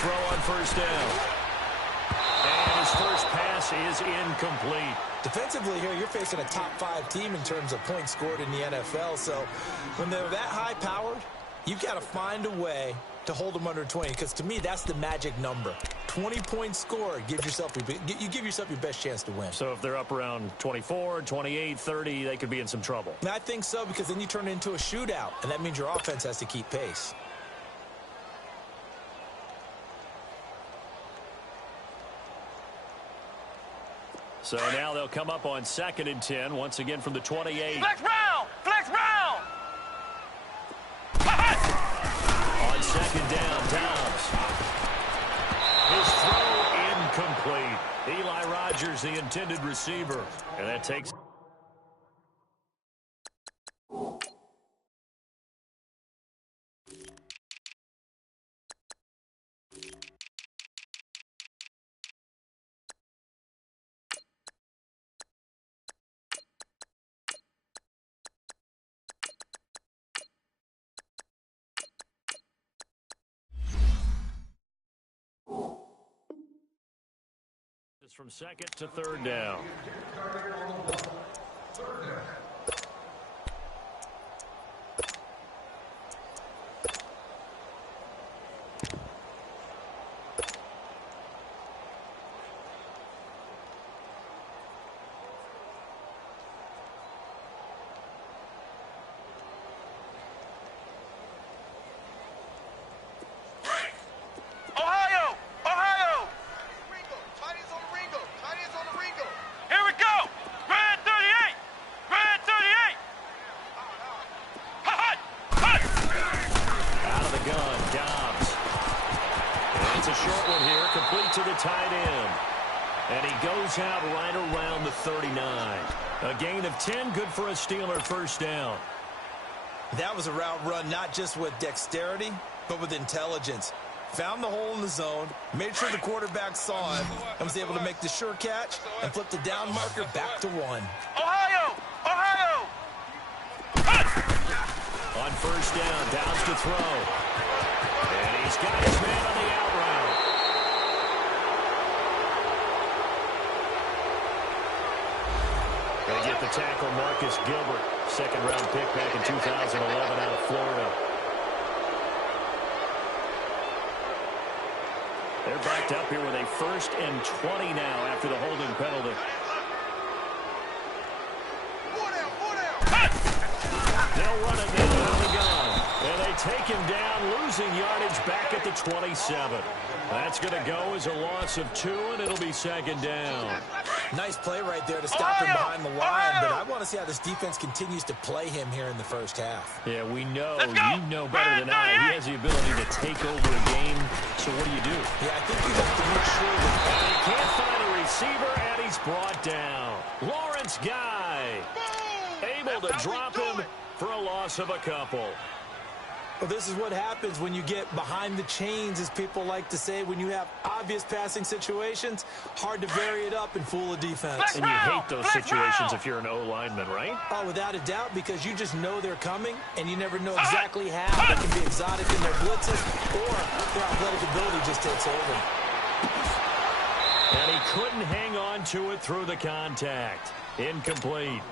throw on first down. And his first pass is incomplete. Defensively here, you're facing a top-5 team in terms of points scored in the NFL. So when they're that high-powered, you've got to find a way to hold them under 20. Because to me, that's the magic number. 20 points scored, you give yourself your best chance to win. So if they're up around 24, 28, 30, they could be in some trouble. I think so, because then you turn it into a shootout, and that means your offense has to keep pace. So now they'll come up on 2nd and 10, once again from the 28. Flex round! Flex round! On 2nd down, Dobbs. His throw incomplete. Eli Rogers, the intended receiver. And that takes... from 2nd to 3rd down. Out right around the 39. A gain of 10, good for a Steeler first down. That was a route run not just with dexterity, but with intelligence. Found the hole in the zone, made sure the quarterback saw him, and was able to make the sure catch and flip the down marker back to 1. Ohio! Ohio! On first down, Downs to throw. And he's got his man on the out route. They get the tackle, Marcus Gilbert, 2nd-round pick back in 2011 out of Florida. They're backed up here with a 1st and 20 now after the holding penalty. They'll run it now on the gun. And they take him down, losing yardage back at the 27. That's going to go as a loss of 2, and it'll be 2nd down. Nice play right there to stop him behind the line, but I want to see how this defense continues to play him here in the first half. Yeah, we know, you know better than I. He has the ability to take over a game, so what do you do? Yeah, I think you have to make sure that... And he can't find a receiver, and he's brought down. Lawrence Guy, able to drop him for a loss of a couple. Well, this is what happens when you get behind the chains, as people like to say. When you have obvious passing situations, hard to vary it up and fool a defense. And you hate those situations if you're an O-lineman, right? Oh, without a doubt, because you just know they're coming, and you never know exactly how. They can be exotic in their blitzes, or their athletic ability just takes over. And he couldn't hang on to it through the contact. Incomplete.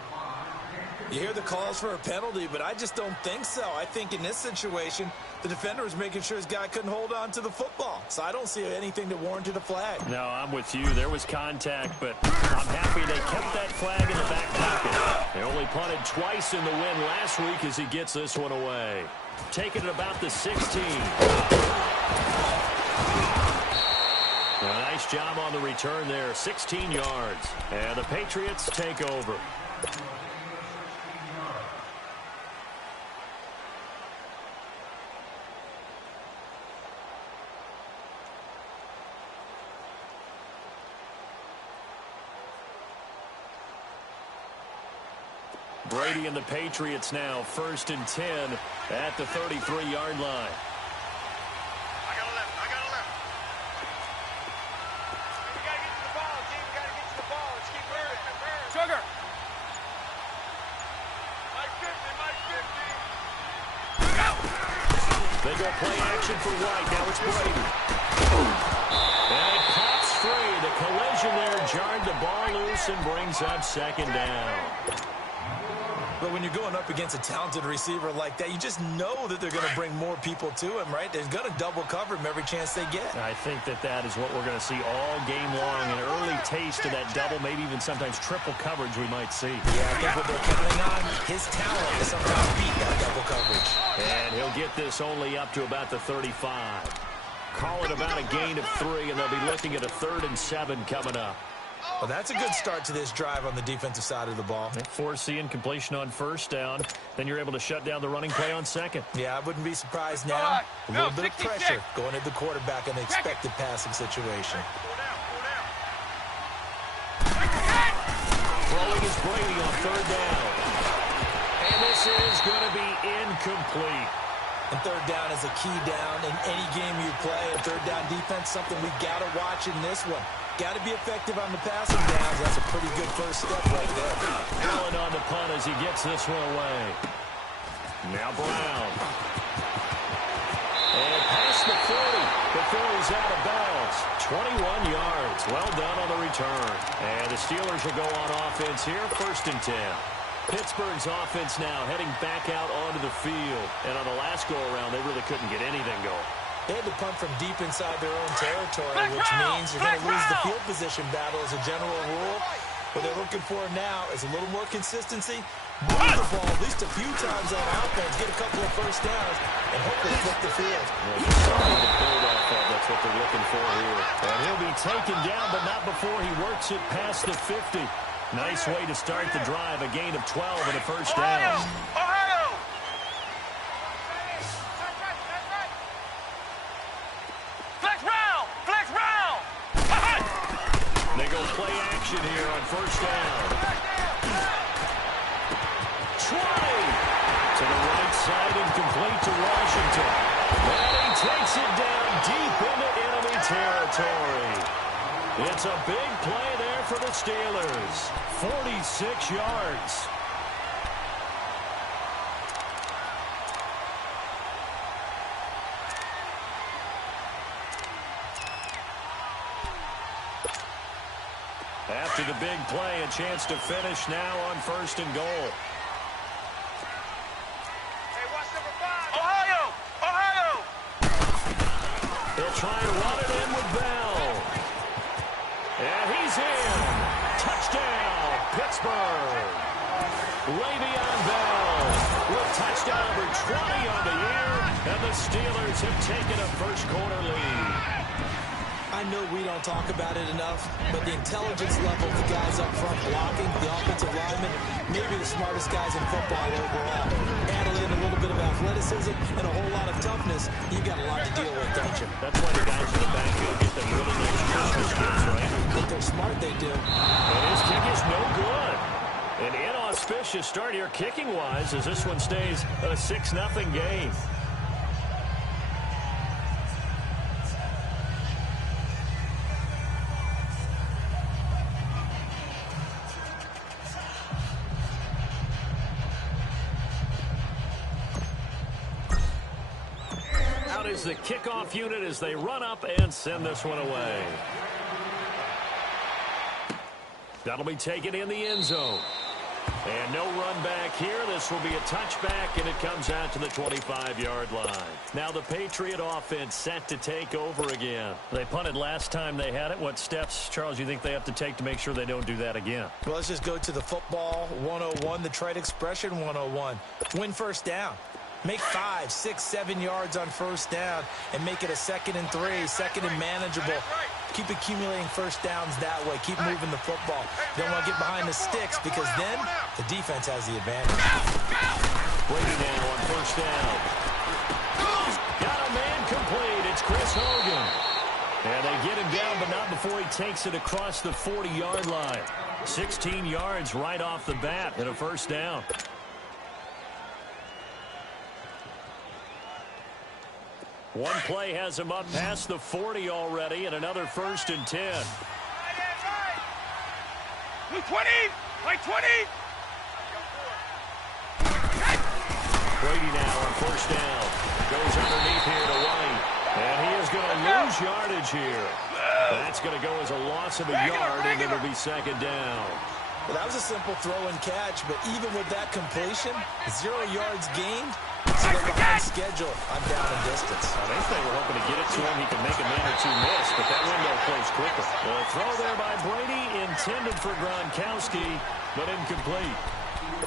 You hear the calls for a penalty, but I just don't think so. I think in this situation, the defender was making sure his guy couldn't hold on to the football. So I don't see anything that warranted a flag. No, I'm with you. There was contact, but I'm happy they kept that flag in the back pocket. They only punted twice in the win last week as he gets this one away. Taking it about the 16. A nice job on the return there. 16 yards. And the Patriots take over. Brady and the Patriots now 1st and 10 at the 33-yard line. I got a left. We got to get to the ball, team. We got to get to the ball. Let's keep moving. Sugar. Mike 50. They go play action for White. Now it's Brady. And it pops free. The collision there jarred the ball loose and brings up second down. But when you're going up against a talented receiver like that, you just know that they're going to bring more people to him, right? They're going to double cover him every chance they get. I think that is what we're going to see all game long. An early taste of that double, maybe even sometimes triple coverage we might see. Yeah, I think what they're counting on, his talent to sometimes beat that double coverage. And he'll get this only up to about the 35. Call it about a gain of 3, and they'll be looking at a 3rd and 7 coming up. Well, that's a good start to this drive on the defensive side of the ball. Forcing completion on first down. Then you're able to shut down the running play on second. Yeah, I wouldn't be surprised now. A little bit of pressure going at the quarterback in the expected passing situation. Throwing is Brady on 3rd down. And this is going to be incomplete. And 3rd down is a key down in any game you play. And 3rd down defense, something we've got to watch in this one. Got to be effective on the passing downs. That's a pretty good first step right there. Allen on the punt as he gets this one away. Now Brown. And past the 40 before he's out of bounds. 21 yards. Well done on the return. And the Steelers will go on offense here. 1st and 10. Pittsburgh's offense now heading back out onto the field. And on the last go-around, they really couldn't get anything going. They had to punt from deep inside their own territory, which means you're going to lose the field position battle as a general rule. What they're looking for now is a little more consistency. Move the ball at least a few times on offense, get a couple of first downs, and hopefully flip the field. Something to build off of. That's what they're looking for here. And he'll be taken down, but not before he works it past the 50. Nice way to start the drive. A gain of 12 and a first down. They go play action here on 1st down. 20 to the right side and complete to Washington. And he takes it down deep into enemy territory. It's a big play there for the Steelers. 46 yards. After the big play, a chance to finish now on 1st and goal. Hey, watch number 5. Ohio! They'll try and run it in with Bell. And he's in. Touchdown, Pittsburgh. Le'Veon Bell with touchdown number 20 on the year. And the Steelers have taken a first-quarter lead. I know we don't talk about it enough, but the intelligence level of the guys up front blocking, the offensive linemen, maybe the smartest guys in football overall. Add in a little bit of athleticism and a whole lot of toughness, you've got a lot to deal with, don't you? That's why the guys in the backfield get them really nice Christmas gifts, right? If they're smart, they do. And his kick is no good. An inauspicious start here kicking-wise as this one stays a 6-0 game. Is the kickoff unit as they run up and send this one away. That'll be taken in the end zone. And no run back here. This will be a touchback, and it comes out to the 25-yard line. Now the Patriot offense set to take over again. They punted last time they had it. What steps, Charles, you think they have to take to make sure they don't do that again? Well, let's just go to the football 101, the trade expression 101. Win 1st down. Make 5, 6, 7 yards on 1st down and make it a 2nd and 3, 2nd and manageable. Keep accumulating first downs that way. Keep moving the football. You don't want to get behind the sticks because then the defense has the advantage. Brady now on 1st down. Got a man complete. It's Chris Hogan. And they get him down, but not before he takes it across the 40-yard line. 16 yards right off the bat and a 1st down. One play has him up past the 40 already, and another 1st and 10. 20! Like 20! Brady now on 1st down. Goes underneath here to White. And he is going to lose lose yardage here. That's going to go as a loss of a yard, and it'll be second down. Well, that was a simple throw and catch, but even with that completion, 0 yards gained, so they're behind schedule on down and distance. I think they were hoping to get it to him. He can make a man or two miss, but that window closed quickly. Well, a throw there by Brady, intended for Gronkowski, but incomplete.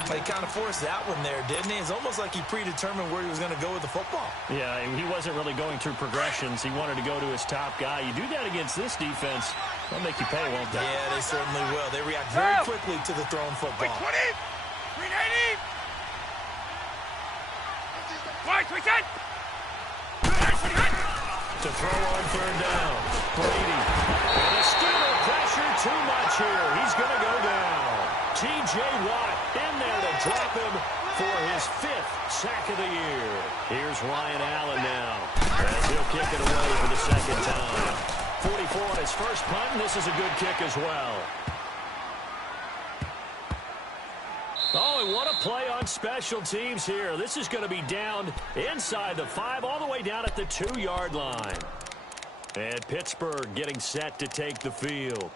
He kind of forced that one there, didn't he? It's almost like he predetermined where he was going to go with the football. Yeah, he wasn't really going through progressions. He wanted to go to his top guy. You do that against this defense, they'll make you pay, won't they? Yeah, they certainly will. They react very quickly to the thrown football. 20, 380. Wide, 310. To throw on third down. Brady. And the Steeler pressure too much here. He's going to go down. T.J. Watt in there to drop him for his 5th sack of the year. Here's Ryan Allen now as he'll kick it away for the second time. 44 on his first punt, and this is a good kick as well. Oh, and what a play on special teams here. This is going to be down inside the 5, all the way down at the 2-yard line. And Pittsburgh getting set to take the field.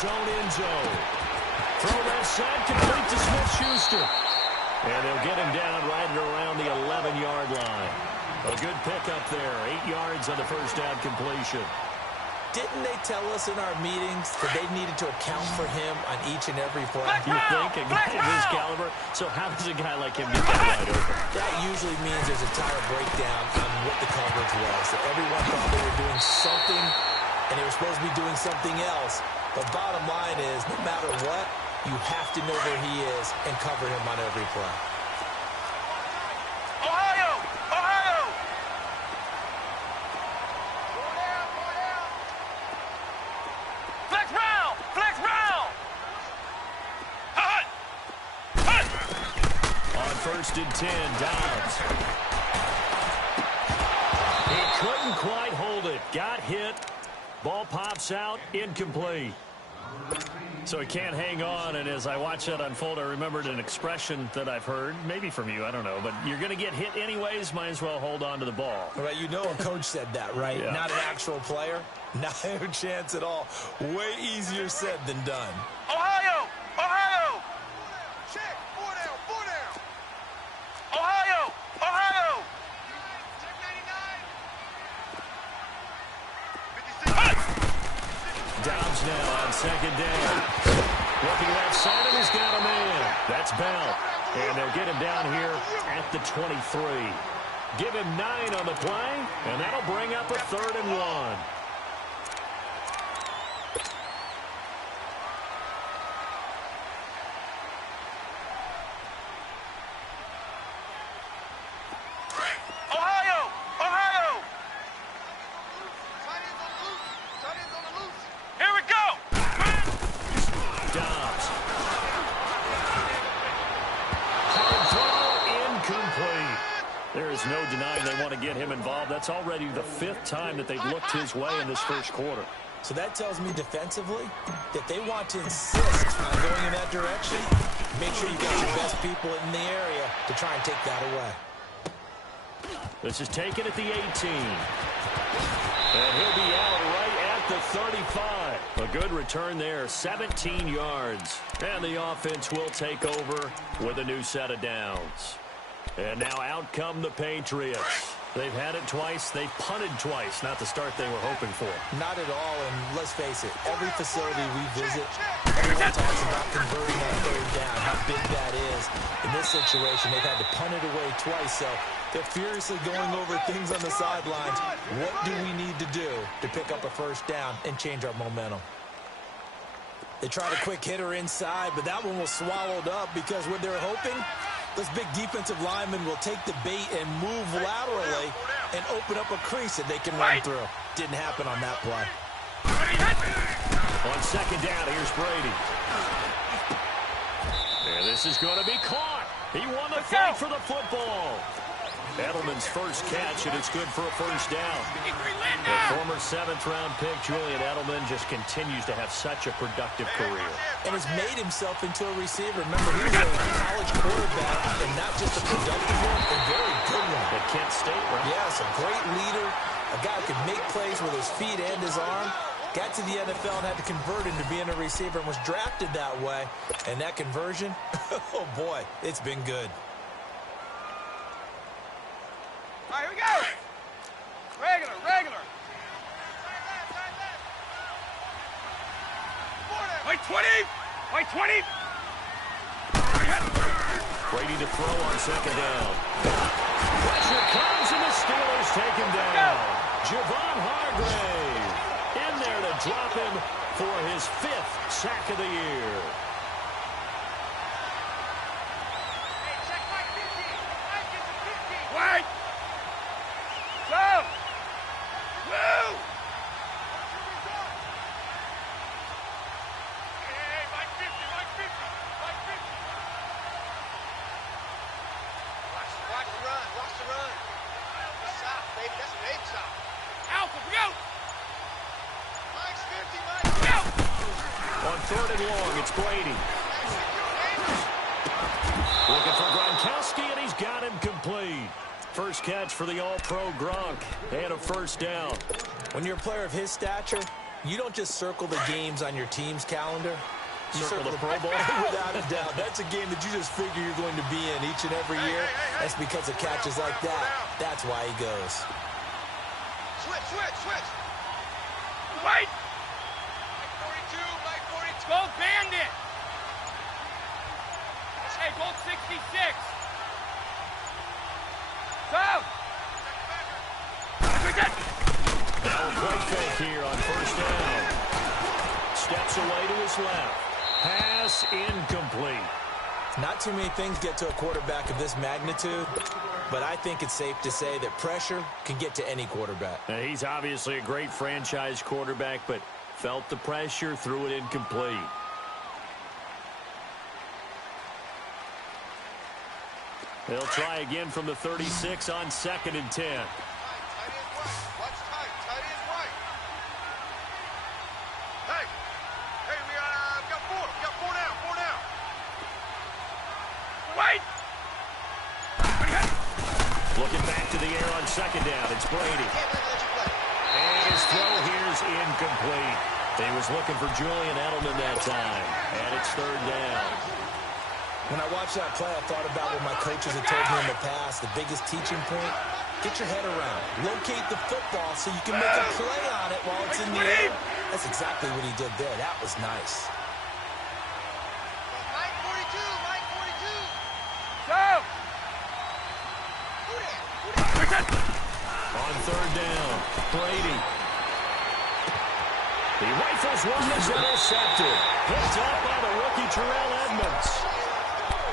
Zone end zone. Throw that side, complete to Smith-Schuster. And they'll get him down right around the 11-yard line. A good pickup there. 8 yards on the first down completion. Didn't they tell us in our meetings that they needed to account for him on each and every play? You think a guy of his caliber? So how does a guy like him get that wide open? That usually means there's a tire breakdown on what the coverage was. That everyone thought they were doing something, and they were supposed to be doing something else. But bottom line is, no matter what, you have to know where he is and cover him on every play. Ohio! Ohio! Flex round! Flex round! Hut! Hut! On 1st and 10, Downs. He couldn't quite hold it. Got hit. Ball pops out, incomplete. So he can't hang on, and as I watch that unfold, I remembered an expression that I've heard, maybe from you, I don't know, but you're going to get hit anyways, might as well hold on to the ball. Right, you know a coach said that, right? Yeah. Not an actual player. Not a chance at all. Way easier said than done. Ohio! Ohio! Check! 4 down! 4 down! Ohio! Ohio! Downs now on 2nd down. Looking left side, and he's got a man. That's Bell. And they'll get him down here at the 23. Give him 9 on the play, and that'll bring up a 3rd and 1. There's no denying they want to get him involved. That's already the 5th time that they've looked his way in this first quarter. So that tells me defensively that they want to insist on going in that direction. Make sure you got your best people in the area to try and take that away. This is taken at the 18. And he'll be out right at the 35. A good return there, 17 yards. And the offense will take over with a new set of downs. And now out come the Patriots. They've had it twice. They've punted twice. Not the start they were hoping for. Not at all, and let's face it, every facility we visit, everyone talks about converting that 3rd down, how big that is. In this situation, they've had to punt it away twice, so they're furiously going over things on the sidelines. What do we need to do to pick up a 1st down and change our momentum? They tried a quick hitter inside, but that one was swallowed up because what they're hoping, those big defensive linemen will take the bait and move laterally and open up a crease that they can run through. Didn't happen on that play. On On second down, here's Brady. And this is going to be caught. He won the fight for the football. Edelman's first catch, and it's good for a first down. The former 7th-round pick, Julian Edelman, just continues to have such a productive career. And has made himself into a receiver. Remember, he was a college quarterback, and not just a productive one, a very good one. At Kent State, right? Yes, a great leader, a guy who could make plays with his feet and his arm. Got to the NFL and had to convert into being a receiver and was drafted that way. And that conversion, oh boy, it's been good. All right, here we go. Regular. Wait, 20. Brady to throw on second down. Pressure comes, and the Steelers take him down. Javon Hargrave in there to drop him for his 5th sack of the year. Hey, check Mike 15. Mike gets a 15. Wait. Go. Woo. Hey, Mike 50. Watch the run. Stop, baby. That's an 8 stop. Alpha, go. Mike's 50, Mike. Go. On 3rd and long, it's Brady. Looking for Gronkowski, and he's got him complete. First catch for the All-Pro Gronk, and a first down. When you're a player of his stature, you don't just circle the games on your team's calendar. You Circle the Pro Bowl? Without a doubt. That's a game that you just figure you're going to be in each and every year. That's because of catches like that. That's why he goes. Switch. Wait. Mike 42. Gold Bandit. Hey, Gold 66. Go. Now a play fake here on first down. Steps away to his left. Pass incomplete. Not too many things get to a quarterback of this magnitude, but I think it's safe to say that pressure can get to any quarterback. Now, he's obviously a great franchise quarterback, but felt the pressure, threw it incomplete. They'll try again from the 36 on 2nd and 10. Tight end right. Watch tight end right. Hey, we got 4. We got 4 now. Wait. Looking back to the air on second down. It's Brady. And his throw here's incomplete. He was looking for Julian Edelman that time. And it's 3rd down. When I watched that play, I thought about what my coaches had told me in the past. The biggest teaching point, get your head around. Locate the football so you can make a play on it while it's in the air. That's exactly what he did there. That was nice. Mike 42. Go. On 3rd down, Brady. He rifles one that's intercepted. Picked up by the rookie Terrell Edmonds.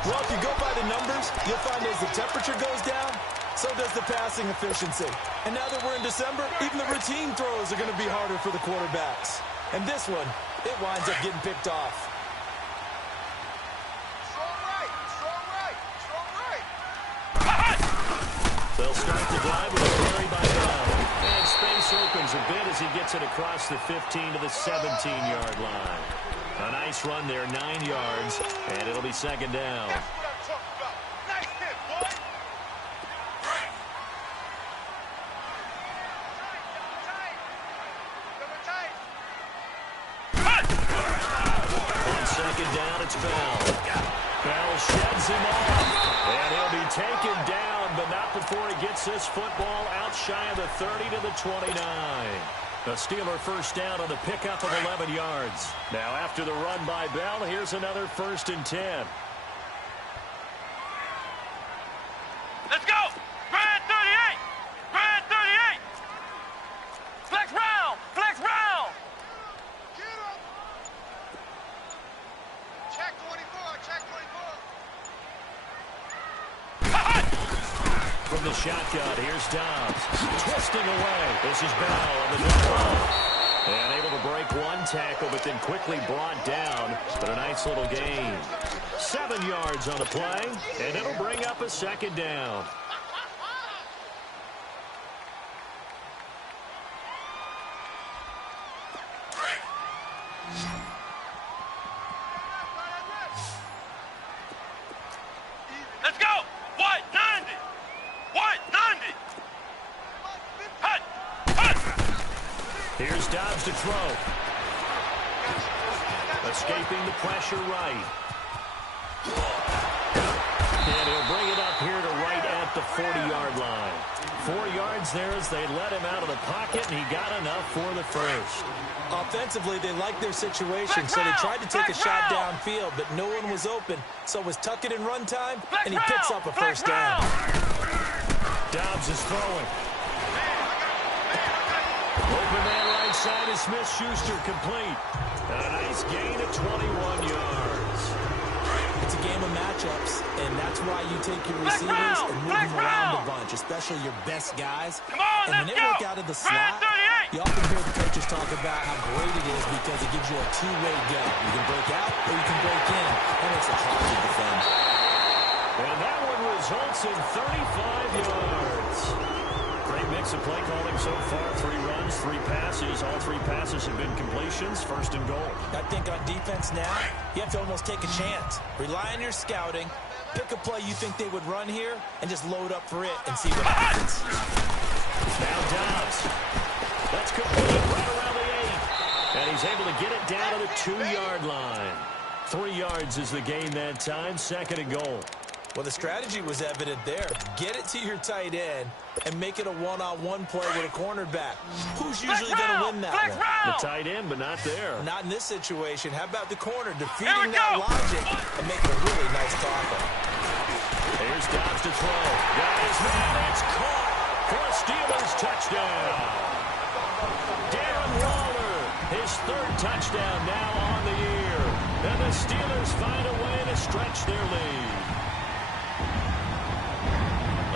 Well, if you go by the numbers, you'll find as the temperature goes down, so does the passing efficiency. And now that we're in December, even the routine throws are going to be harder for the quarterbacks. And this one, it winds up getting picked off. They'll start the drive with a carry by Brown. And space opens a bit as he gets it across the 15 to the 17-yard line. A nice run there, 9 yards, and it'll be 2nd down. That's what I'm talking about. Nice hit, boy. On 2nd down, it's Bell. Bell sheds him off, and he'll be taken down, but not before he gets this football out shy of the 30 to the 29. A Steeler first down on the pickup of 11 yards. Now after the run by Bell, here's another 1st and 10. Let's go! Grand 38! Grand 38! Flex round! Flex round! Get him! Check 24, check 24. From the shotgun, here's Dobbs. Twisting away. This is Bell on the double. And able to break one tackle, but then quickly brought down. But a nice little gain. 7 yards on the play, and it'll bring up a second down. Let's go! What? 90! What? 90! Hut! Hut! Here's Dobbs to throw. Escaping the pressure right. And he'll bring it up here to right at the 40-yard line. 4 yards there as they let him out of the pocket, and he got enough for the first. Offensively, they liked their situation, so they tried to take a shot downfield, but no one was open. So it was tuck it in run time, and he picks up a first down. Dobbs is throwing. Open man right side is Smith-Schuster complete. And a nice gain of 21 yards. It's a game of matchups, and that's why you take your receivers and move them around a bunch, especially your best guys. And when they work out of the slot, you often hear the coaches talk about how great it is because it gives you a two-way go. You can break out or you can break in. That makes it hard to defend. And that one results in 35 yards. Great mix of play calling so far. 3 runs, 3 passes. All 3 passes have been completions. First and goal. I think on defense now, you have to almost take a chance. Rely on your scouting. Pick a play you think they would run here and just load up for it and see what happens. Now Dobbs. That's complete right around the 8. And he's able to get it down to the 2-yard line. 3 yards is the gain that time. Second and goal. Well, the strategy was evident there. Get it to your tight end and make it a one-on-one play with a cornerback. Who's usually going to win that one? The tight end, but not there. Not in this situation. How about the corner defeating that logic and making a really nice tackle? Here's Dobbs to throw. Got his man. It's caught for a Steelers touchdown. Darren Waller, his 3rd touchdown now on the year. And the Steelers find a way to stretch their lead.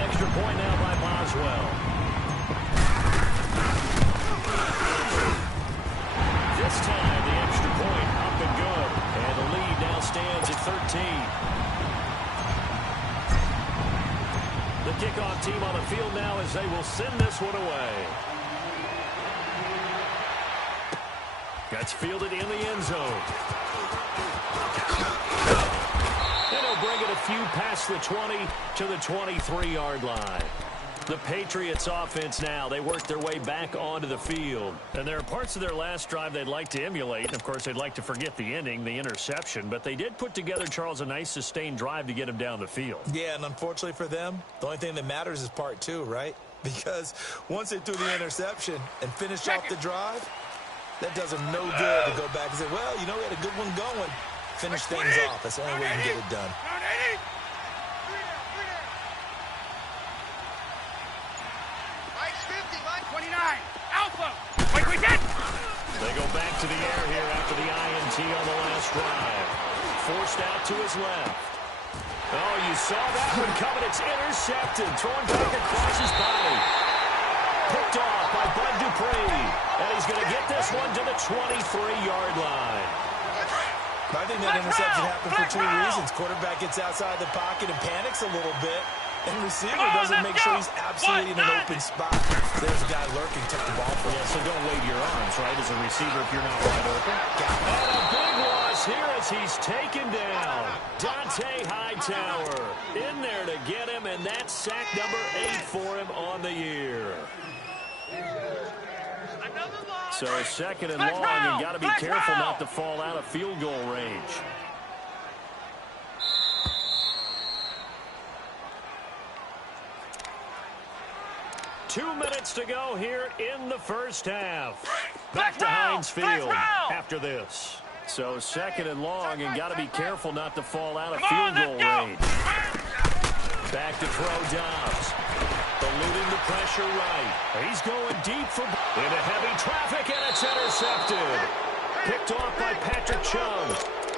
Extra point now by Boswell. This time, the extra point up and good. And the lead now stands at 13. The kickoff team on the field now as they will send this one away. That's fielded in the end zone. Bring it a few past the 20 to the 23-yard line. The Patriots offense now, they work their way back onto the field. And there are parts of their last drive they'd like to emulate. And of course, they'd like to forget the ending, the interception. But they did put together, Charles, a nice sustained drive to get him down the field. Yeah, and unfortunately for them, the only thing that matters is part 2, right? Because once they threw the interception and finished off the drive, that does them no good to go back and say, well, you know, we had a good one going. Finish things off. That's the only way you can get it done. Mike's 50, Mike 29. Alpha. Wait, we get. They go back to the air here after the INT on the last drive. Forced out to his left. Oh, you saw that one coming. It's intercepted. Thrown back across his body. Picked off by Bud Dupree. And he's going to get this one to the 23-yard line. I think that interception happened for 2 reasons. Quarterback gets outside the pocket and panics a little bit. And receiver doesn't make sure he's absolutely in an open spot. There's a guy lurking, took the ball for him. Yeah, so don't wave your arms, right, as a receiver if you're not wide open. And a big loss here as he's taken down. Dante Hightower in there to get him, and that's sack number 8 for him on the year. So second and long, and got to be careful not to fall out of field goal range. Two minutes to go here in the first half. Back to Heinz Field after this. So second and long, and got to be careful not to fall out of field goal range. Back to throw Dobbs. Eluding the pressure right. He's going deep for into heavy traffic, and it's intercepted. Picked off by Patrick Chung.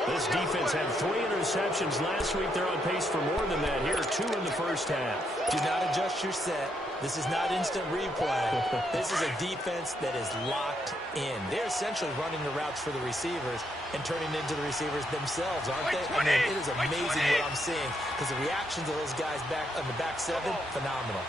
This defense had 3 interceptions last week. They're on pace for more than that here, 2 in the first half. Do not adjust your set This is not instant replay. This is a defense that is locked in. They're essentially running the routes for the receivers and turning into the receivers themselves, aren't they? I mean, it is amazing what I'm seeing because the reactions of those guys back on the back seven, phenomenal.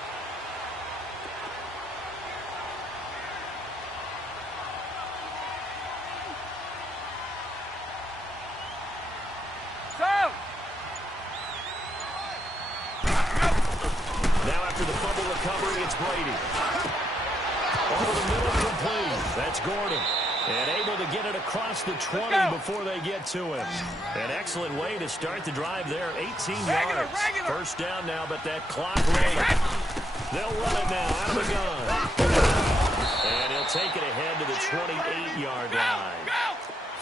It's Brady. Over the middle, complete. That's Gordon. And able to get it across the 20 before they get to him. An excellent way to start the drive there. 18 yards. First down now, but that clock running. They'll run it now out of the gun. And he'll take it ahead to the 28-yard line.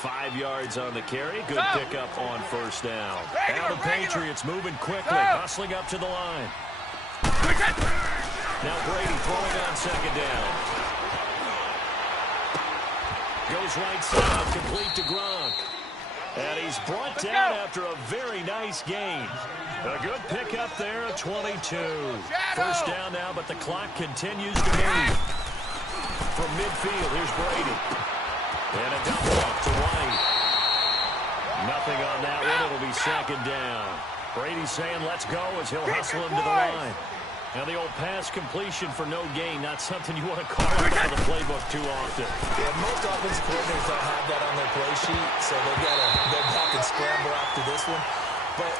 5 yards on the carry. Good pickup on first down. Now the Patriots moving quickly, hustling up to the line. Now Brady throwing on second down. Goes right side, complete to Gronk. And he's brought down after a very nice gain. A good pickup there, a 22. First down now, but the clock continues to move. From midfield, here's Brady. And a double off to White. Nothing on that one, it'll be second down. Brady saying let's go as he'll hustle him to the line. Now the old pass completion for no gain, not something you want to carve out of the playbook too often. Yeah, most offensive coordinators don't have that on their play sheet, so they've got to go back and scramble after this one. But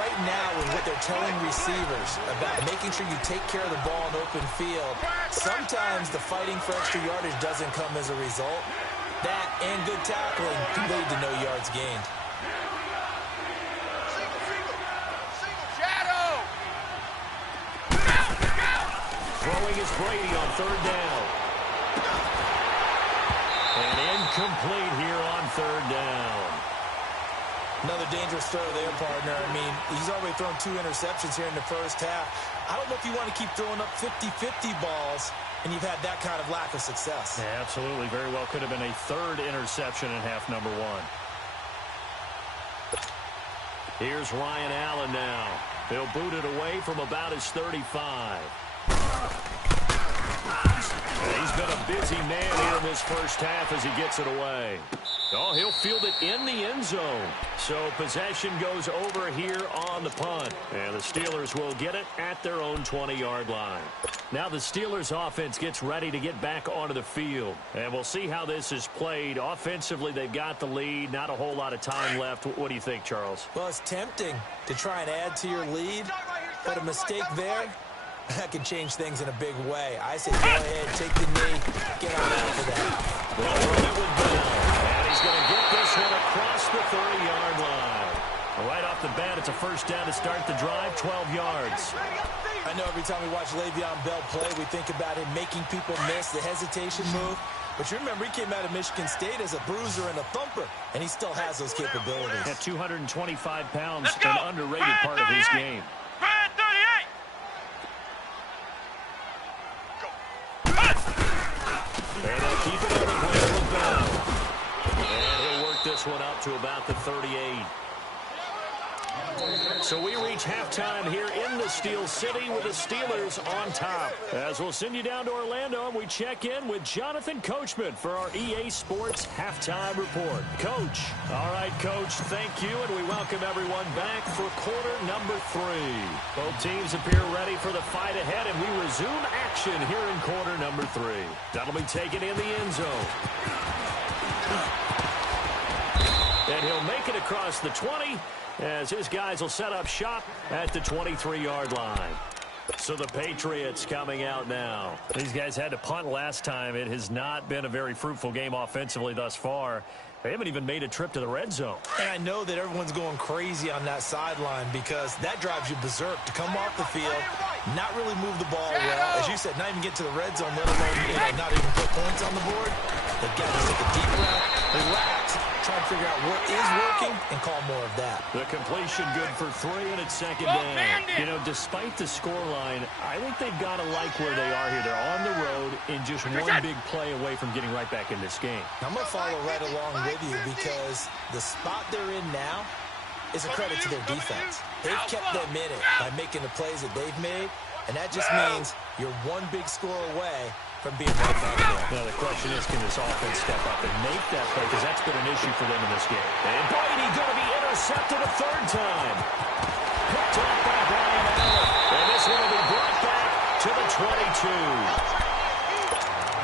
right now, with what they're telling receivers about making sure you take care of the ball in open field, sometimes the fighting for extra yardage doesn't come as a result. That and good tackling can lead to no yards gained. Throwing is Brady on third down. And incomplete here on third down. Another dangerous throw there, partner. I mean, he's already thrown 2 interceptions here in the first half. I don't know if you want to keep throwing up 50-50 balls, and you've had that kind of lack of success. Yeah, absolutely. Very well could have been a third interception in half number 1. Here's Ryan Allen now. He'll boot it away from about his 35. He's been a busy man here in this first half as he gets it away. Oh, he'll field it in the end zone. So possession goes over here on the punt. And the Steelers will get it at their own 20-yard line. Now the Steelers offense gets ready to get back onto the field. And we'll see how this is played. Offensively, they've got the lead. Not a whole lot of time left. What do you think, Charles? Well, it's tempting to try and add to your lead, but a mistake there, that can change things in a big way. I say go ahead, take the knee, get on out for that. They'll run it with Bell. And he's going to get this one across the 30-yard line. Right off the bat, it's a first down to start the drive, 12 yards. I know every time we watch Le'Veon Bell play, we think about him making people miss, the hesitation move. But you remember, he came out of Michigan State as a bruiser and a thumper, and he still has those capabilities. At 225 pounds, an underrated part of his game. And they'll keep it on the ground with Bell. And he'll work this one out to about the 38. So we reach halftime here in the Steel City with the Steelers on top. As we'll send you down to Orlando, and we check in with Jonathan Coachman for our EA Sports Halftime Report. Coach. All right, Coach, thank you, and we welcome everyone back for quarter number 3. Both teams appear ready for the fight ahead, and we resume action here in quarter number 3. That'll be taken in the end zone. And he'll make it across the 20 as his guys will set up shop at the 23-yard line. So the Patriots coming out now. These guys had to punt last time. It has not been a very fruitful game offensively thus far. They haven't even made a trip to the red zone. And I know that everyone's going crazy on that sideline because that drives you berserk to come off the field, not really move the ball well. As you said, not even get to the red zone, let alone not even put points on the board. They've got to take a deep route, relax, try and figure out what is working and call more of that. The completion good for 3, and it's second down. You know, despite the scoreline, I think they've got to like where they are here. They're on the road and just one big play away from getting right back in this game. I'm going to follow right along with you because the spot they're in now, is a credit to their defense. They've kept them in it by making the plays that they've made, and that just means you're one big score away from being right back there. Now the question is, can this offense step up and make that play? Because that's been an issue for them in this game. And Brady going to be intercepted a third time. Picked off by Brian Allen. And this one will be brought back to the 22.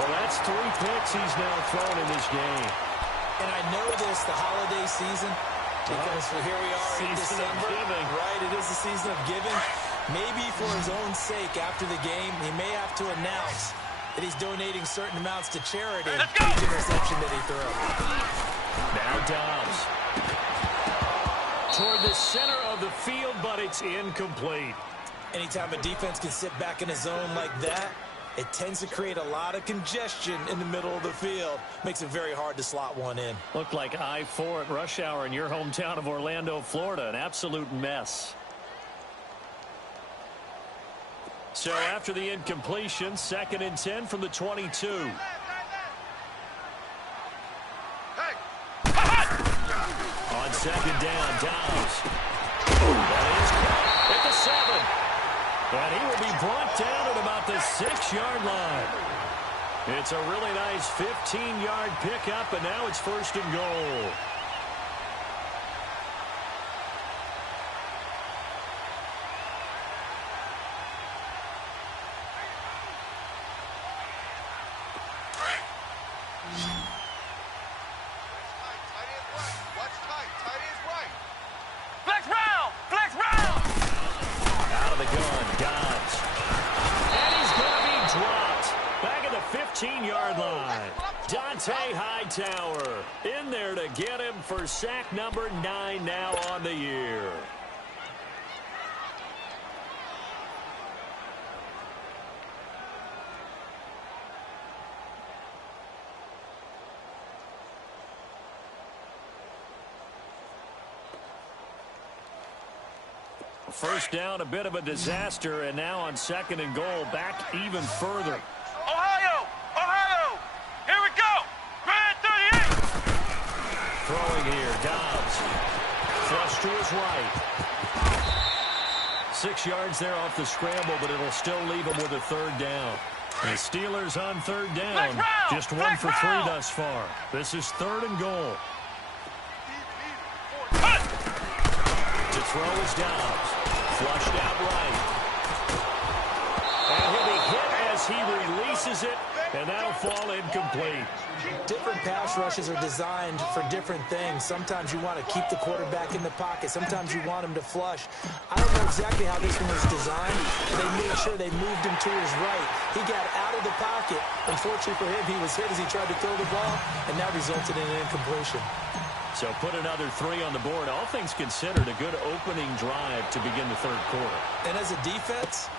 Well, that's 3 picks he's now thrown in this game. And I know this, the holiday season, because here we are in December. Right, it is the season of giving. Maybe for his own sake, after the game, he may have to announce that he's donating certain amounts to charity for each interception that he threw. Now Dobbs. Toward the center of the field, but it's incomplete. Anytime a defense can sit back in a zone like that, it tends to create a lot of congestion in the middle of the field. Makes it very hard to slot one in. Looked like I-4 at rush hour in your hometown of Orlando, Florida. An absolute mess. So after the incompletion, 2nd and 10 from the 22. On 2nd down, Dobbs. That is caught at the 7. And he will be brought down at about the 6-yard line. It's a really nice 15-yard pickup, and now it's 1st and goal. Hightower in there to get him for sack number 9 now on the year. First down, a bit of a disaster, and now on 2nd and goal, back even further. Ohio! Ohio! Here we go! Grand 38! Throwing here, Dobbs. Flush to his right. 6 yards there off the scramble, but it'll still leave him with a 3rd down. The Steelers on 3rd down. Just 1 for 3 thus far. This is 3rd and goal. To throw is Dobbs. Flushed out right. And he'll be hit as he releases it, and that'll fall incomplete. Different pass rushes are designed for different things. Sometimes you want to keep the quarterback in the pocket. Sometimes you want him to flush. I don't know exactly how this one was designed. They made sure they moved him to his right. He got out of the pocket. Unfortunately for him, he was hit as he tried to throw the ball, and that resulted in an incompletion. So put another 3 on the board. All things considered, a good opening drive to begin the 3rd quarter. And as a defense,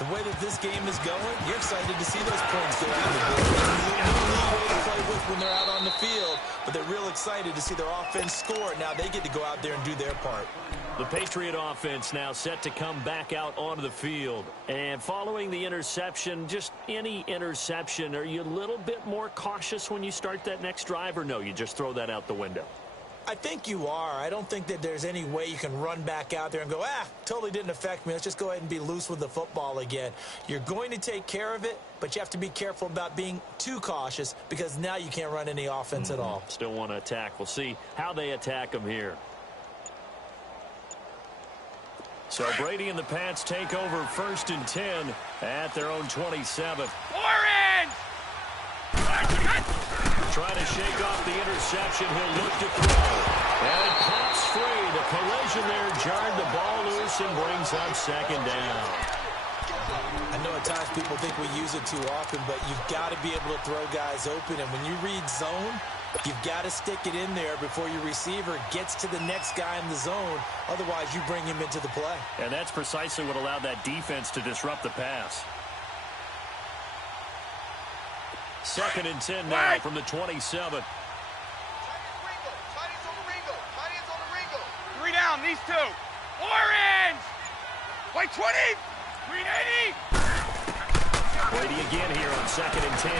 the way that this game is going, you're excited to see those points go on the board. It's a new way to play with when they're out on the field, but they're real excited to see their offense score. Now they get to go out there and do their part. The Patriot offense now set to come back out onto the field. And following the interception, just any interception, are you a little bit more cautious when you start that next drive, or no, you just throw that out the window? I think you are. I don't think that there's any way you can run back out there and go, totally didn't affect me. Let's just go ahead and be loose with the football again. You're going to take care of it, but you have to be careful about being too cautious because now you can't run any offense at all. Still want to attack. We'll see how they attack them here. So Brady and the Pats take over 1st and 10 at their own 27. Orange! Trying to shake off the interception. He'll look to throw. And it pops free. The collision there jarred the ball loose and brings up 2nd down. I know at times people think we use it too often, but you've got to be able to throw guys open. And when you read zone, you've got to stick it in there before your receiver gets to the next guy in the zone. Otherwise, you bring him into the play. And that's precisely what allowed that defense to disrupt the pass. 2nd and 10 now from the 27. 3 down, these 2. Orange! White 20! Green 80! Brady again here on 2nd and 10.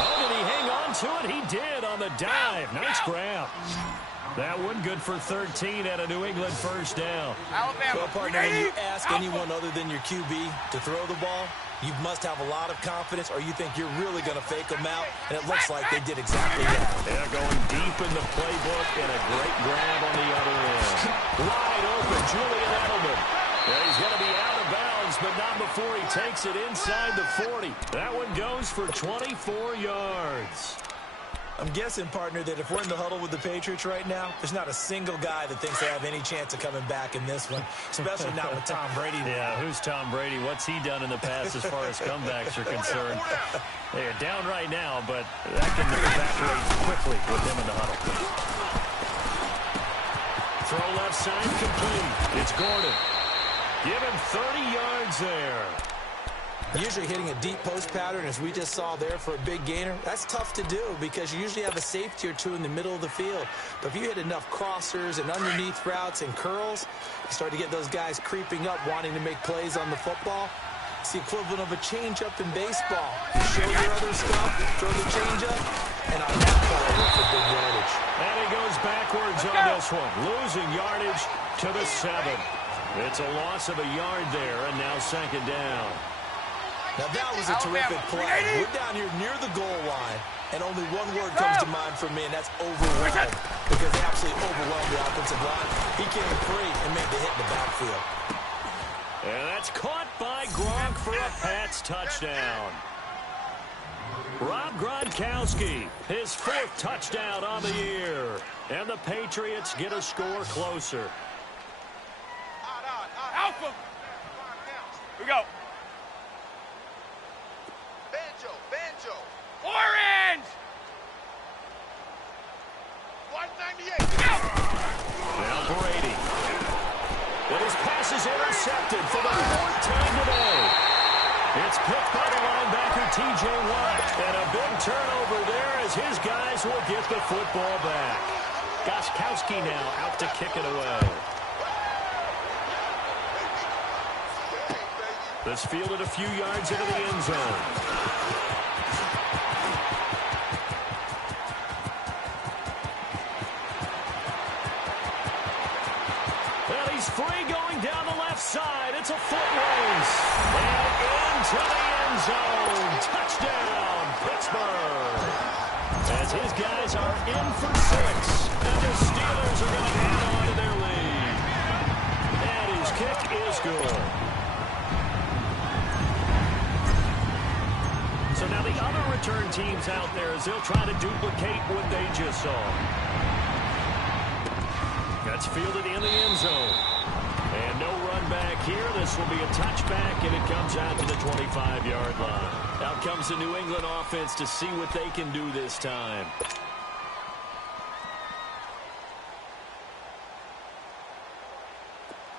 Oh, did he hang on to it? He did on the dive. Nice grab. That one good for 13 at a New England first down. Alabama, Well, partner, when you ask anyone other than your QB to throw the ball, you must have a lot of confidence, or you think you're really going to fake them out, and it looks like they did exactly that. Yeah, going deep in the playbook and a great grab on the other end. Wide open, Julian Edelman. And he's going to be out of bounds, but not before he takes it inside the 40. That one goes for 24 yards. I'm guessing, partner, that if we're in the huddle with the Patriots right now, there's not a single guy that thinks they have any chance of coming back in this one, especially not with Tom Brady. Yeah, who's Tom Brady? What's he done in the past as far as comebacks are concerned? They're down right now, but that can evaporate quickly with him in the huddle. Throw left side complete. It's Gordon. Give him 30 yards there. Usually hitting a deep post pattern, as we just saw there for a big gainer, that's tough to do because you usually have a safety or two in the middle of the field. But if you hit enough crossers and underneath routes and curls, you start to get those guys creeping up, wanting to make plays on the football. It's the equivalent of a changeup in baseball. You show your other stuff, throw the changeup, and on that play, look for big yardage. And he goes backwards on this one, losing yardage to the 7. It's a loss of a yard there, and now second down. Now, that was a terrific play. We're down here near the goal line, and only one word comes to mind for me, and that's overwhelmed, because they absolutely overwhelmed the offensive line. He came free and made the hit in the backfield. And that's caught by Gronk for a Pats touchdown. Rob Gronkowski, his 4th touchdown on the year. And the Patriots get a score closer. Alpha. We go. Banjo. Orange. 198. Now Brady. And his pass is intercepted for the 4th time today. It's picked by the linebacker T.J. Watt. And a big turnover there as his guys will get the football back. Gostkowski now out to kick it away. This fielded a few yards into the end zone. And he's free going down the left side. It's a foot race. And into the end zone. Touchdown, Pittsburgh. As his guys are in for 6. And the Steelers are going to add on to their lead. And his kick is good. So now the other return teams out there as they'll try to duplicate what they just saw. That's fielded in the end zone. And no run back here. This will be a touchback, and it comes out to the 25-yard line. Out comes the New England offense to see what they can do this time.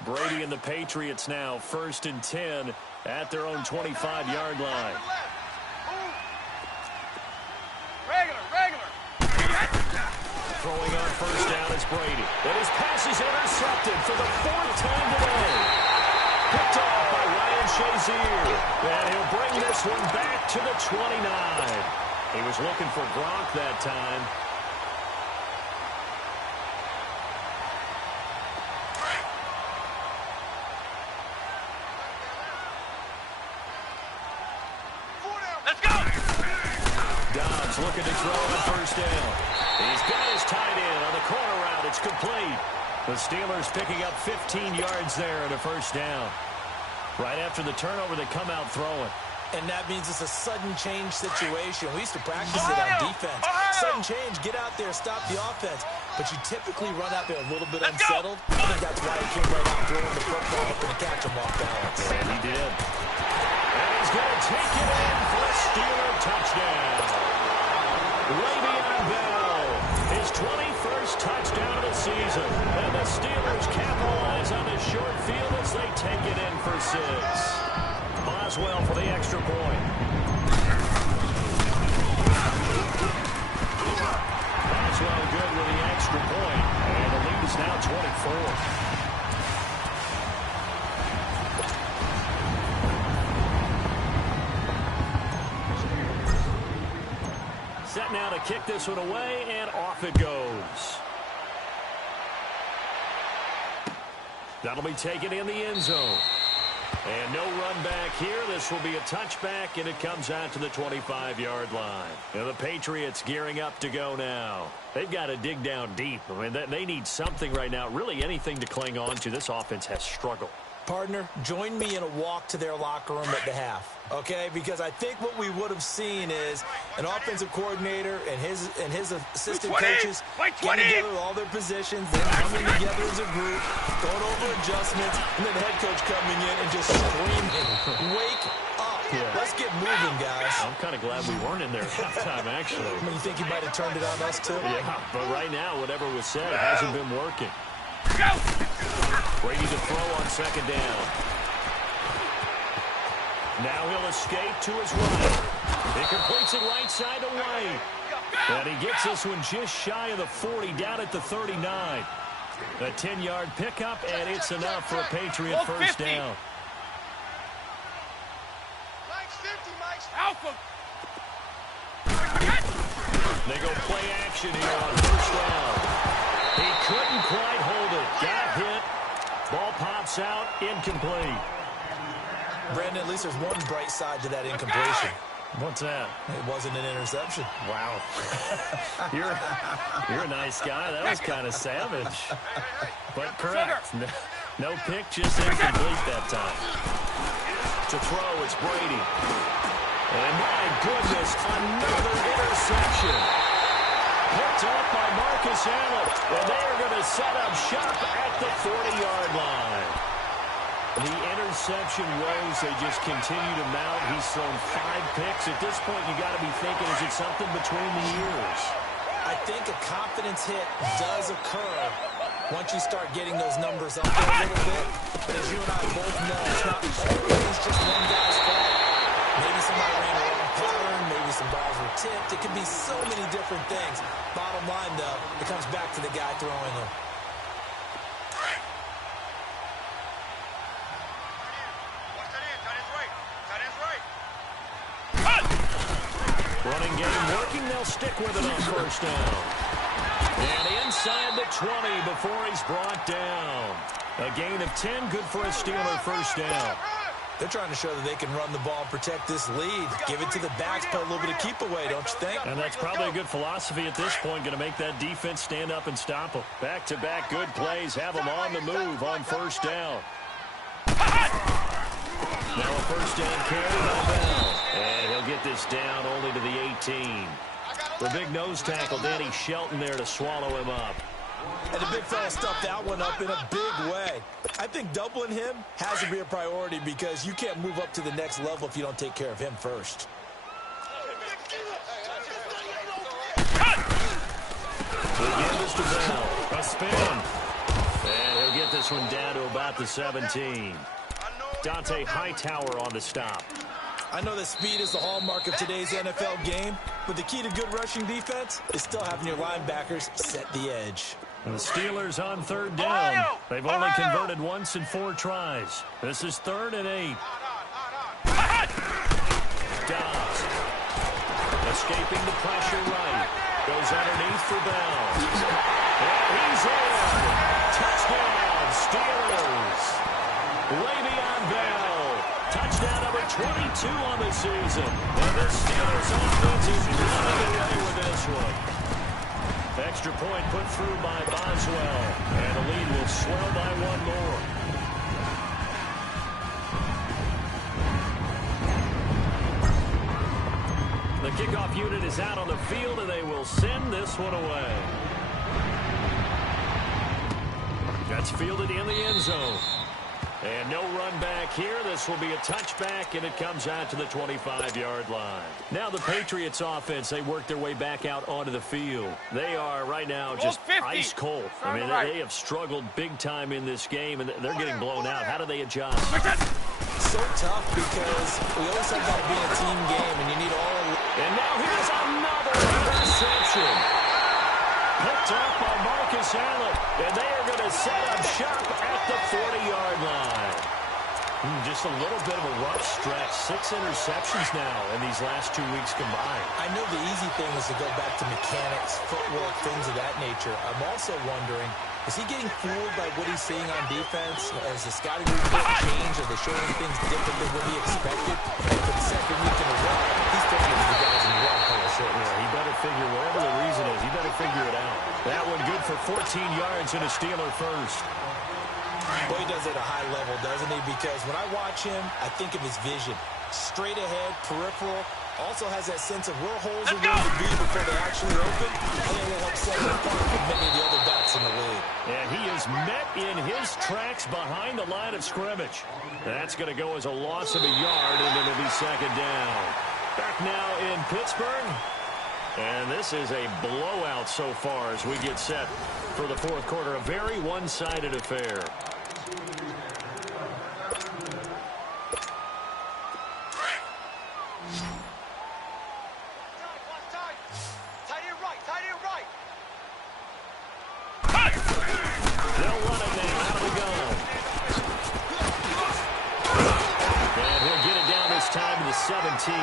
Brady and the Patriots now 1st and 10 at their own 25-yard line. Throwing on first down is Brady. And his pass is intercepted for the 4th time today. Picked off by Ryan Shazier. And he'll bring this one back to the 29. He was looking for Gronk that time. Let's go. Dobbs looking to throw on first down. He's got his tight end on the corner route. It's complete. The Steelers picking up 15 yards there at a first down. Right after the turnover, they come out throwing. And that means it's a sudden change situation. We used to practice it on defense. Sudden change, get out there, stop the offense. But you typically run out there a little bit unsettled. I think that's why he came right out throwing the football up and catch him off balance. And he did. And he's going to take it in for a Steeler touchdown. Le'Veon Bell, his 21st touchdown of the season. And the Steelers capitalize on this short field as they take it in for 6. Boswell for the extra point. Boswell good with the extra point. And the lead is now 24. Set now to kick this one away, and off it goes. That'll be taken in the end zone. And no run back here. This will be a touchback, and it comes out to the 25-yard line. And the Patriots gearing up to go now. They've got to dig down deep. I mean, they need something right now, really anything to cling on to. This offense has struggled. Partner, join me in a walk to their locker room at the half, okay? Because I think what we would have seen is an offensive coordinator and his assistant coaches getting together with all their positions, then coming together as a group, going over adjustments, and then the head coach coming in and just screaming, wake up. Yeah. Let's get moving, guys. I'm kind of glad we weren't in there at halftime, actually. I mean, you think he might have turned it on us, too? Yeah, but right now, whatever was said hasn't been working. Brady to throw on second down. Now he'll escape to his right. He completes it right side to White. And he gets this one just shy of the 40, down at the 39. A 10-yard pickup, and it's enough for a Patriot first down. They go play action here on first down. He couldn't quite hold it. Got hit. Ball pops out. Incomplete. Brandon, at least there's one bright side to that incompletion. What's that? It wasn't an interception. Wow. You're a nice guy. That was kind of savage. But correct. No pick, just incomplete that time. To throw, it's Brady. And my goodness, another interception. Picked up by Marcus Allen. And they are going to set up shop at the 40-yard line. The interception woes, they just continue to mount. He's thrown 5 picks. At this point, you got to be thinking, is it something between the ears? I think a confidence hit does occur once you start getting those numbers up there a little bit. But as you and I both know, it's not always just one guy's fault. Maybe somebody ran a wrong pattern. Maybe some balls were tipped. It could be so many different things. Bottom line, though, it comes back to the guy throwing them. Running game working. They'll stick with it on first down. And inside the 20 before he's brought down. A gain of 10, good for a Steeler first down. They're trying to show that they can run the ball and protect this lead. Give it to the backs, play a little bit of keep away, don't you think? And that's probably a good philosophy at this point, going to make that defense stand up and stop them. Back-to-back good plays, have them on the move on first down. Now a first down carry by Bell. And he'll get this down only to the 18. The big nose tackle, Danny Shelton, there to swallow him up. And the big fella stuffed that one up in a big way. I think doubling him has to be a priority because you can't move up to the next level if you don't take care of him first. The give is to Bell. A spin. And he'll get this one down to about the 17. Dante Hightower on the stop. I know that speed is the hallmark of today's NFL game, but the key to good rushing defense is still having your linebackers set the edge. And the Steelers on third down. They've only converted once in 4 tries. This is 3rd and 8. Dobbs. Escaping the pressure right. Goes underneath for Bell. And he's in. Touchdown, Steelers. Le'Veon Bell. Touchdown number 22 on the season. And the Steelers offense is running away with this one. Extra point put through by Boswell. And the lead will swell by 1 more. The kickoff unit is out on the field, and they will send this one away. That's fielded in the end zone. And no run back here. This will be a touchback, and it comes out to the 25-yard line. Now the Patriots offense, they work their way back out onto the field. They are right now just ice cold. I mean, they have struggled big time in this game, and they're getting blown out. How do they adjust? So tough because we always have got to be in a team game, and you need all of it. And now here's another interception. Picked up by Marcus Allen, and they are going to set up shop at the 40-yard line. Just a little bit of a rough stretch. 6 interceptions now in these last 2 weeks combined. I know the easy thing is to go back to mechanics, footwork, things of that nature. I'm also wondering, Is he getting fooled by what he's seeing on defense? As the scouting report changed, are they showing things different than what he expected? And for the second week in a row, he's throwing to the guys in the wrong color shirts. Yeah, he better figure, whatever the reason is, he better figure it out. That one good for 14 yards and a Steeler first. Boy, he does it at a high level, doesn't he? Because when I watch him, I think of his vision. Straight ahead, peripheral. Also has that sense of where holes are going to be before they actually open. I think it will help set him apart from many of the other backs in the league. And he is met in his tracks behind the line of scrimmage. That's going to go as a loss of a yard, and it'll be second down. Back now in Pittsburgh. And this is a blowout so far as we get set for the fourth quarter. A very one-sided affair. Time to the 17.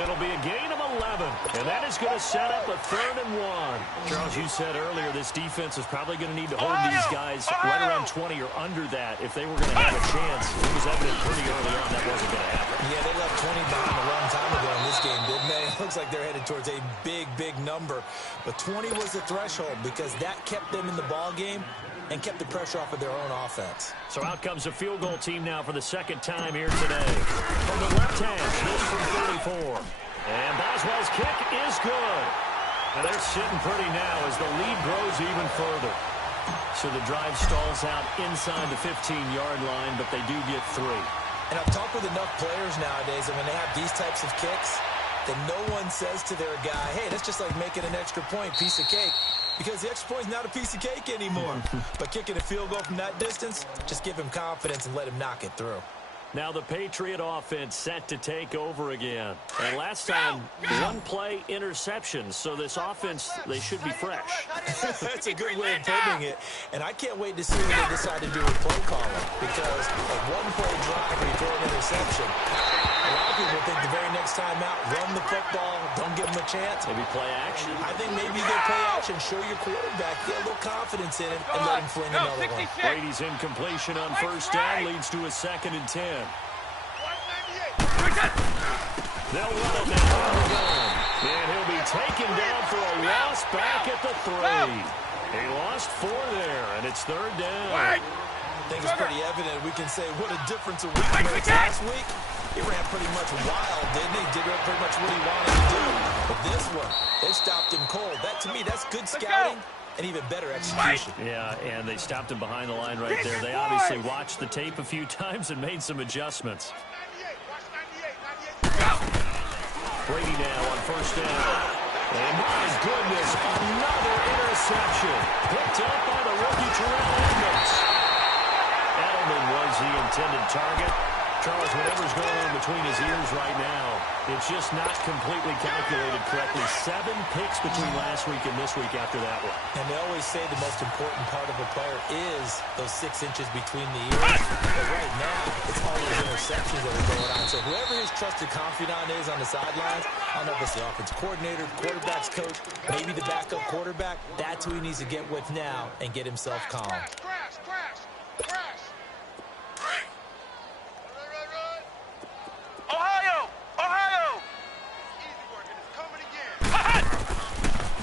It'll be a gain of 11, and that is going to set up a 3rd and 1. Charles, you said earlier this defense is probably going to need to hold these guys right around 20 or under that if they were going to have a chance. It was evident pretty early on that wasn't going to happen. Yeah, they left 20 behind a long time ago in this game, didn't they? It looks like they're headed towards a big, big number. But 20 was the threshold because that kept them in the ball game and kept the pressure off of their own offense. So out comes a field goal team now for the second time here today. From the left hash, this from 34. And Boswell's kick is good. And they're sitting pretty now as the lead grows even further. So the drive stalls out inside the 15-yard line, but they do get 3. And I've talked with enough players nowadays, and when they have these types of kicks, that no one says to their guy, hey, that's just like making an extra point, piece of cake. Because the extra point is not a piece of cake anymore. But kicking a field goal from that distance, just give him confidence and let him knock it through. Now the Patriot offense set to take over again. And last time, one-play interceptions. So this offense, they should be fresh. That's a good way of putting it. And I can't wait to see what they decide to do with play calling. Because a one-play drive where you throw an interception, a lot of people think the very next time out, run the football, don't give them a chance. Maybe play action. I think maybe you get play action, show your quarterback, get a little confidence in him, and let him fling another one. Brady's incompletion on first down leads to a 2nd and 10. They'll run it now. And he'll be taken down for a loss back at the 3. He lost 4 there, and it's 3rd down. I think it's pretty evident. We can say what a difference a week makes. Last week, he ran pretty much wild, didn't he? Did pretty much what he wanted to do. But this one, they stopped him cold. That, to me, that's good scouting and even better execution. Yeah, and they stopped him behind the line right there. They obviously watched the tape a few times and made some adjustments. Brady now on first down. And my goodness, another interception. Picked up by the rookie Terrell Edmonds. Edelman was the intended target. Charles, whatever's going on between his ears right now, it's just not completely calculated correctly. 7 picks between last week and this week after that one. And they always say the most important part of a player is those 6 inches between the ears. But right now, it's all those interceptions that are going on. So whoever his trusted confidant is on the sidelines, I don't know if it's the offensive coordinator, quarterback's coach, maybe the backup quarterback, that's who he needs to get with now and get himself calm.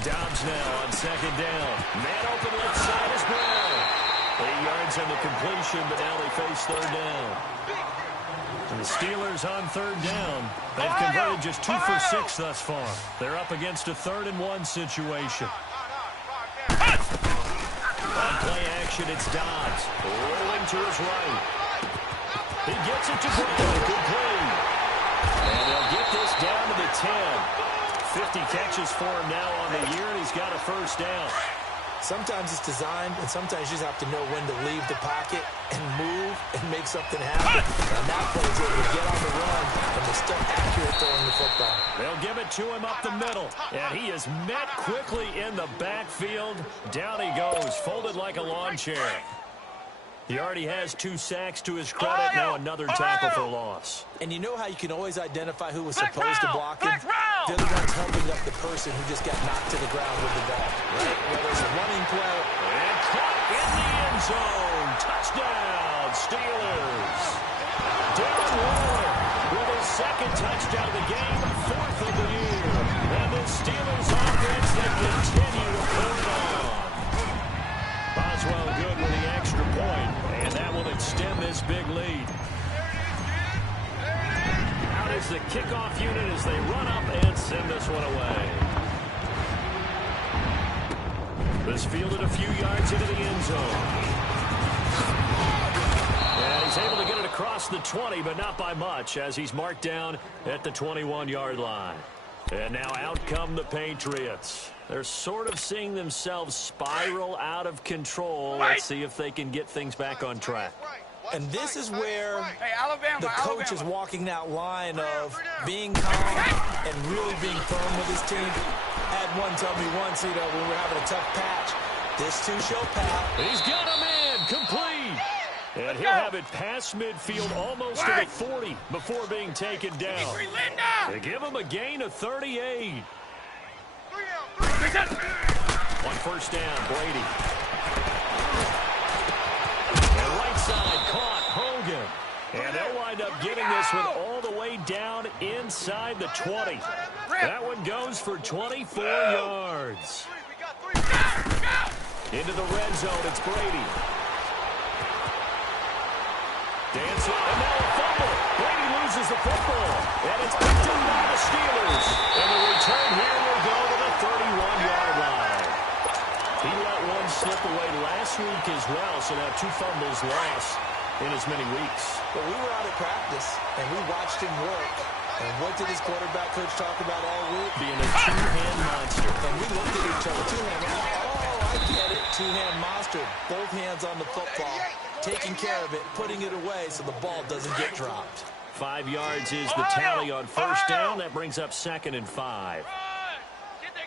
Dobbs now on second down. Man open left side is Brown. 8 yards on the completion, but now they face 3rd down. And the Steelers on 3rd down. They've converted just 2 for 6 thus far. They're up against a 3rd and 1 situation. On play action, it's Dobbs. Rolling to his right. He gets it to Brown. Good play. And they'll get this down to the 10. 50 catches for him now on the year, and he's got a first down. Sometimes it's designed, and sometimes you just have to know when to leave the pocket and move and make something happen. And that play is able to get on the run, and they're still accurate throwing the football. They'll give it to him up the middle, and he is met quickly in the backfield. Down he goes, folded like a lawn chair. He already has 2 sacks to his credit. Now another tackle for loss. And you know how you can always identify who was supposed to block him? They're the ones helping up the person who just got knocked to the ground with the ball, right? Whether it's a running play. And caught zone. Touchdown, Steelers. Darren Waller with his second touchdown of the game, fourth of the year. And the Steelers offense that continue to put it on. Boswell good with the extra point, and that will extend this big lead. Out is the kickoff unit as they run up and send this one away. This fielded a few yards into the end zone. And he's able to get it across the 20, but not by much, as he's marked down at the 21-yard line. And now out come the Patriots. They're sort of seeing themselves spiral out of control. Let's see if they can get things back on track. And this is where the coach is walking that line of being calm and really being firm with his team. Had one tell me once, when we were having a tough patch, this too shall pass. He's got him in, complete. And he'll have it past midfield almost to the 40 before being taken down. They give him a gain of 38. On first down, Brady. And right side caught, Hogan. And they'll wind up getting this one all the way down inside the 20. That one goes for 24 yards. Into the red zone, it's Brady. Dancing, and now a fumble. Brady loses the football, and it's picked up by the Steelers. And the return here will go to the 31-yard line. He let one slip away last week as well, so now 2 fumbles lost in as many weeks. But we were out at practice, and we watched him work. And what did his quarterback coach talk about all week? Being a two-hand monster. And we looked at each other, two-hand. Oh, I get it. Two-hand monster, both hands on the football, taking care of it, putting it away so the ball doesn't get dropped. 5 yards is the tally on first down. That brings up 2nd and 5. Get there.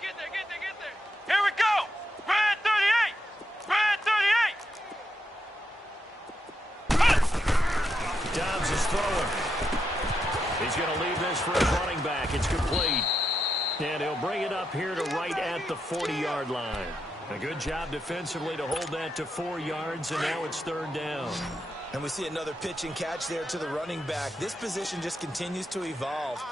Here we go. Spread 38. Spread 38. Dobbs is throwing. He's going to leave this for his running back. It's complete. And he'll bring it up here to right at the 40-yard line. A good job defensively to hold that to 4 yards, and now it's 3rd down. And we see another pitch and catch there to the running back. This position just continues to evolve.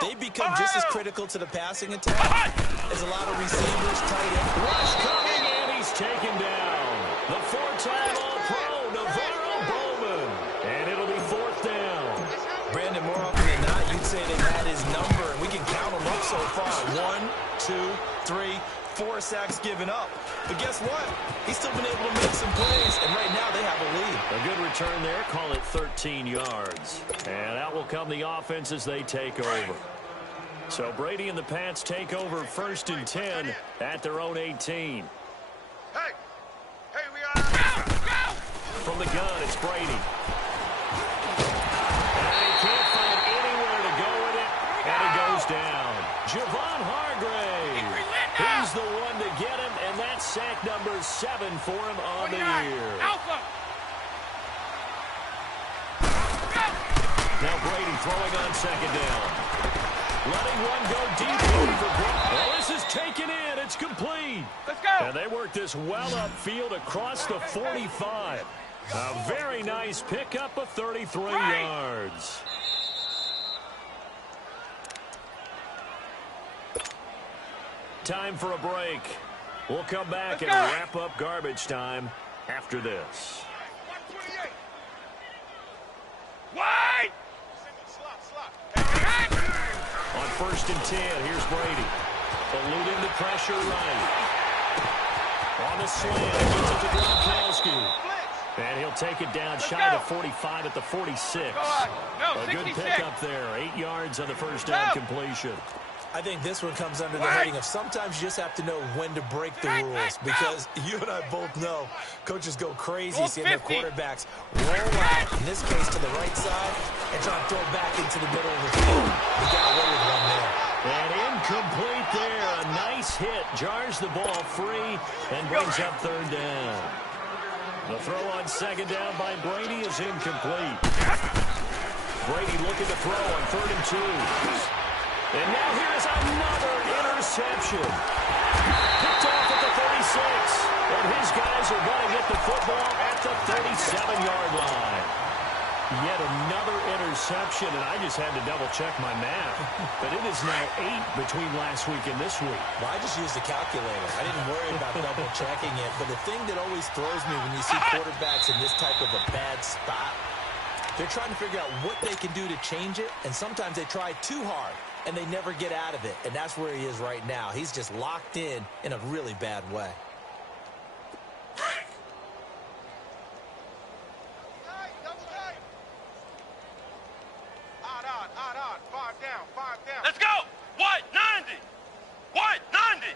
They become just as critical to the passing attack as a lot of receivers, tight end. Rush coming, and he's taken down. The 4-time All-Pro, Navarro Bowman. And it'll be 4th down. Brandon, more often than not, you'd say they had his number, and we can count them up so far. 1, 2, 3, 4 sacks given up. But guess what? He's still been able to make some plays, and right now they have a lead. A good return there. Call it 13 yards. And out will come the offense as they take over. So Brady and the Pats take over 1st and 10 at their own 18. Hey, we are go! From the gun, it's Brady. And he can't find anywhere to go with it, and he goes down. Javon Hargrave. He's the one to get him, and that's sack number 7 for him on the year. Alpha. Now Brady throwing on 2nd down. Letting one go deep for Brady. Well, this is taken in. It's complete. Let's go. And they work this well upfield across the 45. A very nice pickup of 33 yards. Time for a break. We'll come back and wrap up garbage time after this. 128. Wide. Slot. On 1st and 10, here's Brady. Eluding the pressure right. On the slant, gets it to Gronkowski. And he'll take it down shy of 45 at the 46. A good pickup there. 8 yards on the first down completion. I think this one comes under the heading of sometimes you just have to know when to break the rules, because you and I both know coaches go crazy seeing their quarterbacks roll out, in this case to the right side, and try to throw it back into the middle of the field. We got away with one there. And incomplete there. A nice hit. Jars the ball free and brings up 3rd down. The throw on 2nd down by Brady is incomplete. Brady looking to throw on 3rd and 2. And now here's another interception. Picked off at the 36. And his guys are going to get the football at the 37-yard line. Yet another interception, and I just had to double-check my math. But it is now 8 between last week and this week. Well, I just used a calculator. I didn't worry about double-checking it. But the thing that always throws me when you see quarterbacks in this type of a bad spot, they're trying to figure out what they can do to change it, and sometimes they try too hard, and they never get out of it. And that's where he is right now. He's just locked in a really bad way. Let's go! White, 90! White, 90!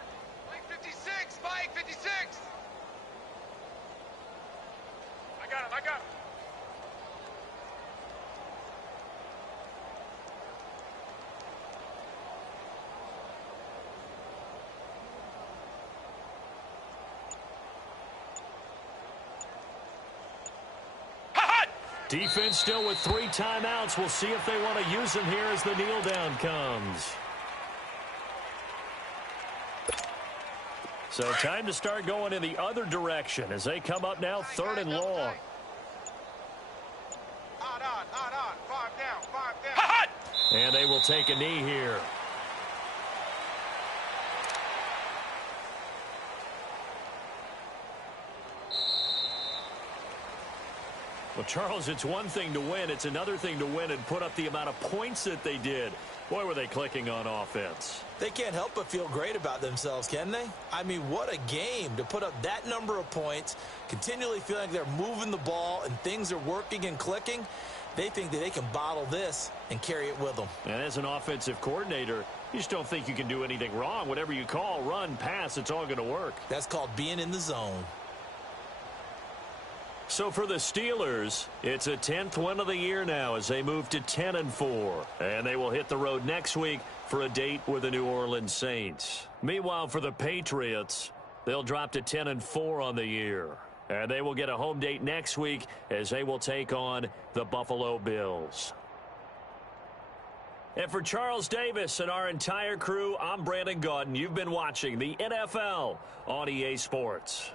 Mike 56! Mike 56! I got him. Defense still with 3 timeouts. We'll see if they want to use them here as the kneel down comes. So time to start going in the other direction as they come up now 3rd and long. Odd on. 5 down. And they will take a knee here. Well, Charles, it's one thing to win. It's another thing to win and put up the amount of points that they did. Boy, were they clicking on offense. They can't help but feel great about themselves, can they? I mean, what a game to put up that number of points, continually feeling like they're moving the ball and things are working and clicking. They think that they can bottle this and carry it with them. And as an offensive coordinator, you just don't think you can do anything wrong. Whatever you call, run, pass, it's all going to work. That's called being in the zone. So for the Steelers, it's a 10th win of the year now as they move to 10-4. And they will hit the road next week for a date with the New Orleans Saints. Meanwhile, for the Patriots, they'll drop to 10-4 on the year. And they will get a home date next week as they will take on the Buffalo Bills. And for Charles Davis and our entire crew, I'm Brandon Gaudin. You've been watching the NFL on EA Sports.